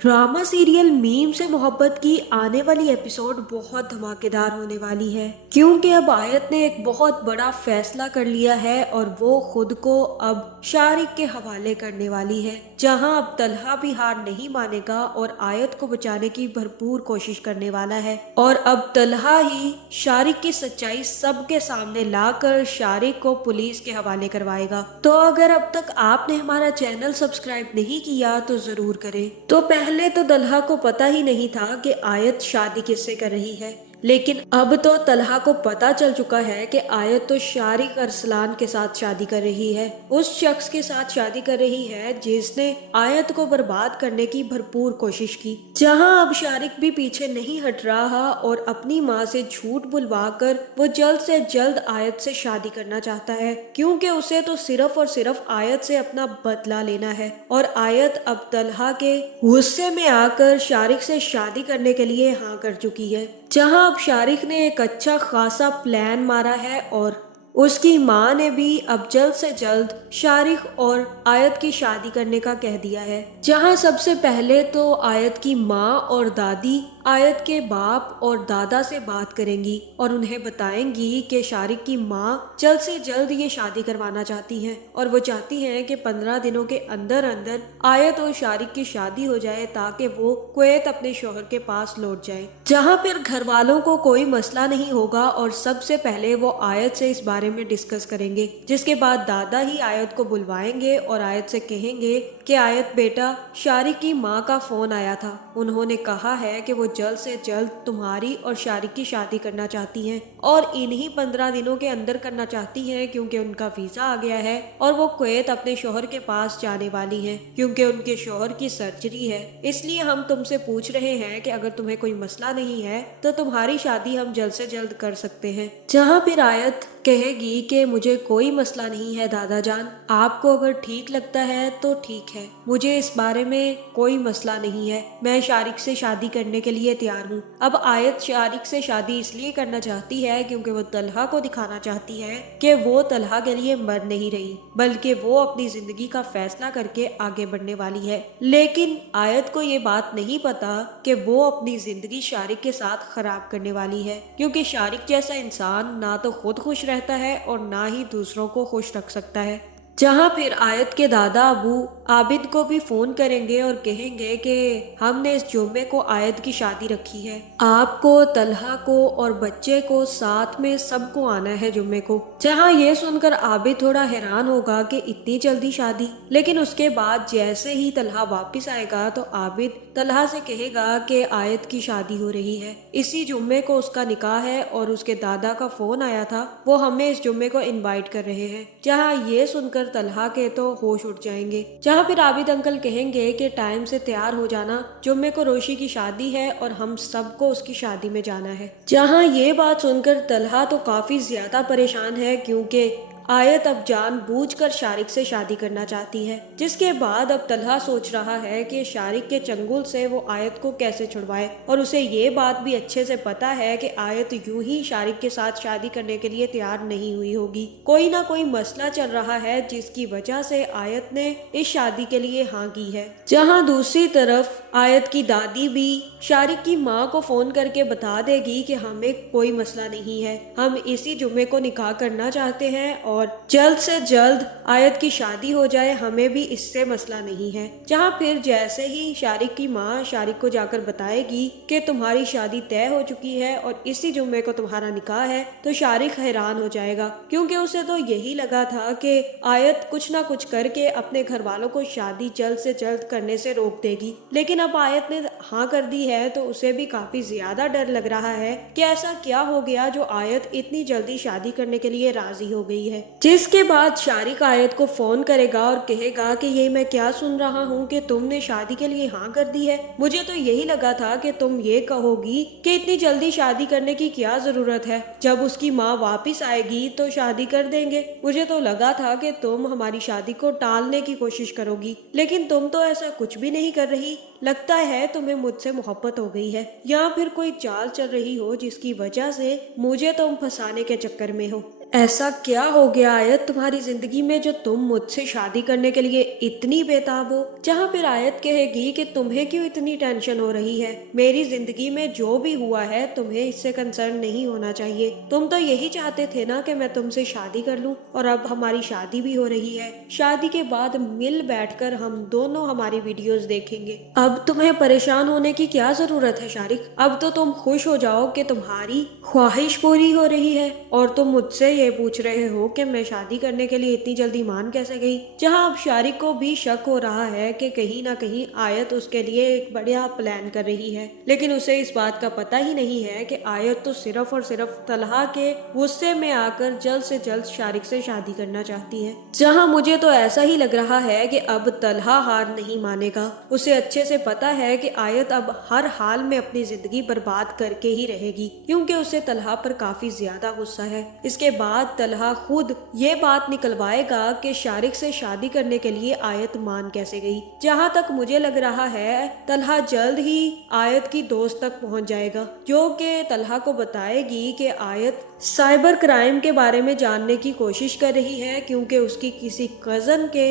Drama serial meme से मोहब्बत की आने वाली एपिसोड बहुत धमाकेदार होने वाली है, क्योंकि अब आयत ने एक बहुत बड़ा फैसला कर लिया है और वो खुद को अब शारिक के हवाले करने वाली है। जहां अब तलहा भी हार नहीं मानेगा और आयत को बचाने की भरपूर कोशिश करने वाला है और अब तलहा ही शारिक की सच्चाई सबके सामने लाकर शारिक को पुलिस के हवाले करवाएगा। तो अगर अब तक आपने हमारा चैनल सब्सक्राइब नहीं किया तो जरूर करें। तो पहले तो तलहा को पता ही नहीं था कि आयत शादी किससे कर रही है, लेकिन अब तो तलहा को पता चल चुका है कि आयत तो शारिक अरसलान के साथ शादी कर रही है, उस शख्स के साथ शादी कर रही है जिसने आयत को बर्बाद करने की भरपूर कोशिश की। जहां अब शारिक भी पीछे नहीं हट रहा और अपनी माँ से झूठ बुलवाकर वो जल्द से जल्द आयत से शादी करना चाहता है, क्योंकि उसे तो सिर्फ और सिर्फ आयत से अपना बदला लेना है। और आयत अब तलहा के गुस्से में आकर शारिक से शादी करने के लिए हाँ कर चुकी है। जहां अब शारिक ने एक अच्छा खासा प्लान मारा है और उसकी माँ ने भी अब जल्द से जल्द शारिक और आयत की शादी करने का कह दिया है। जहां सबसे पहले तो आयत की माँ और दादी आयत के बाप और दादा से बात करेंगी और उन्हें बताएंगी कि शारिक की माँ जल्द से जल्द ये शादी करवाना चाहती हैं और वो चाहती हैं कि 15 दिनों के अंदर अंदर आयत और शारिक की शादी हो जाए ताकि वो कुवैत अपने शौहर के पास लौट जाए। जहाँ फिर घर वालों को कोई मसला नहीं होगा और सबसे पहले वो आयत से इस बारे में डिस्कस करेंगे, जिसके बाद दादा ही आयत को बुलवाएंगे और आयत से कहेंगे कि आयत बेटा, शारिक की माँ का फोन आया था, उन्होंने कहा है कि वो जल्द से जल्द तुम्हारी और शारिक की शादी करना चाहती हैं और इन्हीं 15 दिनों के अंदर करना चाहती हैं, क्योंकि उनका वीजा आ गया है और वो कुवैत अपने शौहर के पास जाने वाली हैं, क्योंकि उनके शौहर की सर्जरी है। इसलिए हम तुमसे पूछ रहे हैं कि अगर तुम्हें कोई मसला नहीं है तो तुम्हारी शादी हम जल्द से जल्द कर सकते हैं। जहाँ फिर आयत कहेगी कि मुझे कोई मसला नहीं है दादा जान, आपको अगर ठीक लगता है तो ठीक है, मुझे इस बारे में कोई मसला नहीं है, मैं शारिक से शादी करने के लिए तैयार हूँ। अब आयत शारिक से शादी इसलिए करना चाहती है क्योंकि वो तलहा को दिखाना चाहती है कि वो तलहा के लिए मर नहीं रही, बल्कि वो अपनी जिंदगी का फैसला करके आगे बढ़ने वाली है। लेकिन आयत को ये बात नहीं पता कि वो अपनी जिंदगी शारिक के साथ खराब करने वाली है, क्योंकि शारिक जैसा इंसान ना तो खुद खुश रहता है और ना ही दूसरों को खुश रख सकता है। जहाँ फिर आयत के दादा अबू आबिद को भी फोन करेंगे और कहेंगे कि हमने इस जुम्मे को आयत की शादी रखी है, आपको, तलहा को और बच्चे को साथ में सबको आना है जुम्मे को। जहाँ ये सुनकर आबिद थोड़ा हैरान होगा कि इतनी जल्दी शादी, लेकिन उसके बाद जैसे ही तलहा वापस आएगा तो आबिद तलहा से कहेगा कि आयत की शादी हो रही है, इसी जुम्मे को उसका निकाह है और उसके दादा का फोन आया था, वो हमें इस जुम्मे को इनवाइट कर रहे हैं। जहाँ ये सुनकर तलहा के तो होश उठ जाएंगे। जहाँ फिर आबिद अंकल कहेंगे कि टाइम से तैयार हो जाना, जुम्मे को रोशी की शादी है और हम सबको उसकी शादी में जाना है। जहाँ ये बात सुनकर तलहा तो काफी ज्यादा परेशान है, क्योंकि आयत अब जानबूझकर शारिक से शादी करना चाहती है। जिसके बाद अब तलहा सोच रहा है कि शारिक के चंगुल से वो आयत को कैसे छुड़वाए, और उसे ये बात भी अच्छे से पता है कि आयत यूं ही शारिक के साथ शादी करने के लिए तैयार नहीं हुई होगी। कोई ना कोई मसला चल रहा है जिसकी वजह से आयत ने इस शादी के लिए हाँ की है। जहाँ दूसरी तरफ आयत की दादी भी शारिक की माँ को फोन करके बता देगी कि हमें कोई मसला नहीं है, हम इसी जुम्मे को निकाह करना चाहते हैं और जल्द से जल्द आयत की शादी हो जाए, हमें भी इससे मसला नहीं है। जहाँ फिर जैसे ही शारिक की माँ शारिक को जाकर बताएगी कि तुम्हारी शादी तय हो चुकी है और इसी जुम्मे को तुम्हारा निकाह है, तो शारिक हैरान हो जाएगा, क्योंकि उसे तो यही लगा था कि आयत कुछ ना कुछ करके अपने घर वालों को शादी जल्द से जल्द करने से रोक देगी। लेकिन अब आयत ने हाँ कर दी है तो उसे भी काफी ज्यादा डर लग रहा है कि ऐसा क्या हो गया जो आयत इतनी जल्दी शादी करने के लिए राजी हो गई है। जिसके बाद शारिक आयत को फोन करेगा और कहेगा कि ये मैं क्या सुन रहा हूँ कि तुमने शादी के लिए हाँ कर दी है, मुझे तो यही लगा था कि तुम ये कहोगी कि इतनी जल्दी शादी करने की क्या जरूरत है, जब उसकी माँ वापस आएगी तो शादी कर देंगे। मुझे तो लगा था कि तुम हमारी शादी को टालने की कोशिश करोगी, लेकिन तुम तो ऐसा कुछ भी नहीं कर रही, लगता है तुम्हें मुझसे मोहब्बत हो गई है या फिर कोई चाल चल रही हो जिसकी वजह से मुझे तुम फंसाने के चक्कर में हो। ऐसा क्या हो गया आयत तुम्हारी जिंदगी में जो तुम मुझसे शादी करने के लिए इतनी बेताब हो? जहाँ फिर आयत कहेगी कि तुम्हें क्यों इतनी टेंशन हो रही है, मेरी जिंदगी में जो भी हुआ है तुम्हें इससे कंसर्न नहीं होना चाहिए। तुम तो यही चाहते थे ना कि मैं तुमसे शादी कर लूं, और अब हमारी शादी भी हो रही है। शादी के बाद मिल बैठकर हम दोनों हमारी वीडियोस देखेंगे। अब तुम्हें परेशान होने की क्या जरूरत है शारिक? अब तो तुम खुश हो जाओ कि तुम्हारी ख्वाहिश पूरी हो रही है, और तुम मुझसे ये पूछ रहे हो कि मैं शादी करने के लिए इतनी जल्दी मान कैसे गई। जहां अब शारिक को भी शक हो रहा है कि कहीं ना कहीं आयत उसके लिए एक बढ़िया प्लान कर रही है, लेकिन उसे इस बात का पता ही नहीं है कि आयत तो सिर्फ और सिर्फ तलहा के गुस्से में आकर जल्द से जल्द शारिक से शादी करना चाहती है। जहां मुझे तो ऐसा ही लग रहा है कि अब तलहा हार नहीं मानेगा। उसे अच्छे से पता है कि आयत अब हर हाल में अपनी जिंदगी बर्बाद करके ही रहेगी, क्योंकि उसे तलहा पर काफी ज्यादा गुस्सा है। इसके बाद तलहा खुद ये बात निकलवाएगा कि शारिक से शादी करने के लिए आयत मान कैसे गई। जहाँ तक मुझे लग रहा है तलहा जल्द ही आयत की दोस्त तक पहुँच जाएगा, जो कि तलहा को बताएगी कि आयत साइबर क्राइम के बारे में जानने की कोशिश कर रही है, क्योंकि उसकी किसी कजन के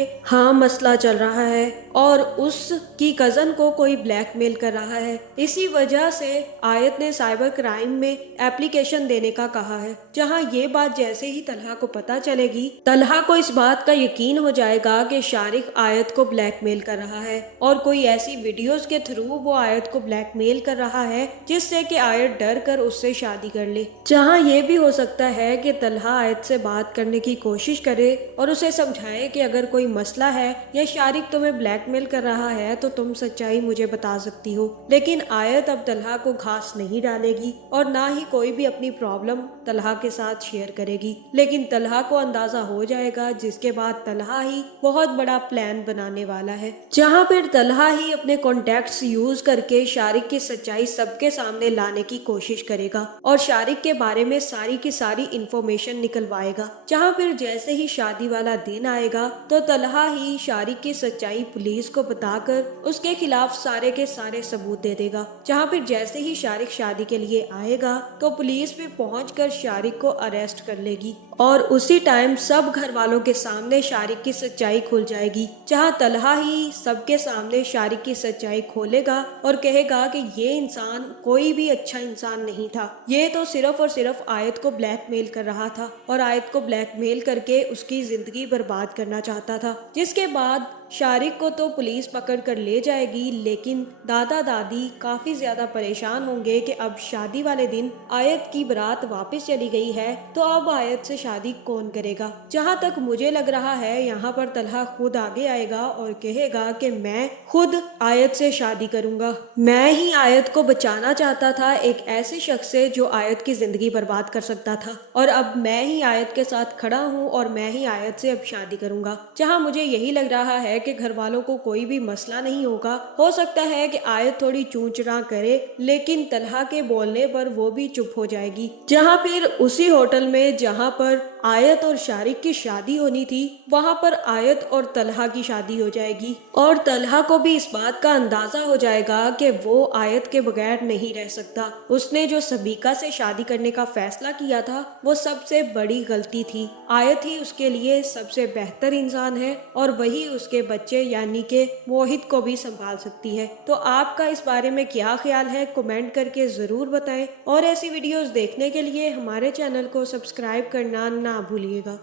मसला चल रहा है और उसकी कजन को कोई ब्लैकमेल कर रहा है। इसी वजह से आयत ने साइबर क्राइम में एप्लीकेशन देने का कहा है। जहां ये बात जैसे ही तलहा को पता चलेगी, तलहा को इस बात का यकीन हो जाएगा कि शारिक आयत को ब्लैकमेल कर रहा है, और कोई ऐसी वीडियोस के थ्रू वो आयत को ब्लैकमेल कर रहा है जिससे कि आयत डर कर उससे शादी कर ले। जहां ये भी हो सकता है कि तलहा आयत से बात करने की कोशिश करे और उसे समझाए कि अगर कोई मसला है या शारिक तुम्हें ब्लैकमेल कर रहा है तो तुम सच्चाई मुझे बता सकती हो। लेकिन आयत अब तलहा को घास नहीं डालेगी और ना ही कोई भी अपनी प्रॉब्लम तलहा के साथ शेयर करेगी। लेकिन तलहा को अंदाजा हो जाएगा, जिसके बाद तलहा ही बहुत बड़ा प्लान बनाने वाला है, जहां फिर तलहा ही अपने कॉन्टेक्ट्स यूज करके शारिक की सच्चाई सबके सामने लाने की कोशिश करेगा और शारिक के बारे में सारी की सारी इंफॉर्मेशन निकलवाएगा। जहां फिर जैसे ही शादी वाला दिन आएगा तो तलहा ही शारिक की सच्चाई पुलिस को बताकर उसके खिलाफ सारे के सारे सबूत दे देगा। जहां फिर जैसे ही शारिक शादी के लिए आएगा तो पुलिस भी पहुंचकर शारिक को अरेस्ट कर लेगी, और उसी टाइम सब घर वालों के सामने शारिक की सच्चाई खुल जाएगी। जहां तलहा ही सबके सामने शारिक की सच्चाई खोलेगा और कहेगा कि ये इंसान कोई भी अच्छा इंसान नहीं था, ये तो सिर्फ और सिर्फ आयत को ब्लैकमेल कर रहा था और आयत को ब्लैकमेल करके उसकी जिंदगी बर्बाद करना चाहता था। जिसके बाद शारिक को तो पुलिस पकड़ कर ले जाएगी, लेकिन दादा दादी काफी ज्यादा परेशान होंगे कि अब शादी वाले दिन आयत की बारात वापस चली गई है, तो अब आयत से शादी कौन करेगा। जहां तक मुझे लग रहा है यहाँ पर तलहा खुद आगे आएगा और कहेगा कि मैं खुद आयत से शादी करूंगा। मैं ही आयत को बचाना चाहता था एक ऐसे शख्स से जो आयत की जिंदगी बर्बाद कर सकता था, और अब मैं ही आयत के साथ खड़ा हूँ और मैं ही आयत से अब शादी करूंगा। जहाँ मुझे यही लग रहा है कि घर वालों को कोई भी मसला नहीं होगा। हो सकता है कि आयत थोड़ी चूंचना करे, लेकिन तलहा के बोलने पर वो भी चुप हो जाएगी। जहां फिर उसी होटल में जहां पर आयत और शारिक की शादी होनी थी, वहां पर आयत और तलहा की शादी हो जाएगी, और तलहा को भी इस बात का अंदाजा हो जाएगा कि वो आयत के बगैर नहीं रह सकता। उसने जो सबीका से शादी करने का फैसला किया था वो सबसे बड़ी गलती थी। आयत ही उसके लिए सबसे बेहतर इंसान है और वही उसके बच्चे यानी कि मोहित को भी संभाल सकती है। तो आपका इस बारे में क्या ख्याल है, कमेंट करके जरूर बताएं, और ऐसी वीडियोस देखने के लिए हमारे चैनल को सब्सक्राइब करना ना भूलिएगा।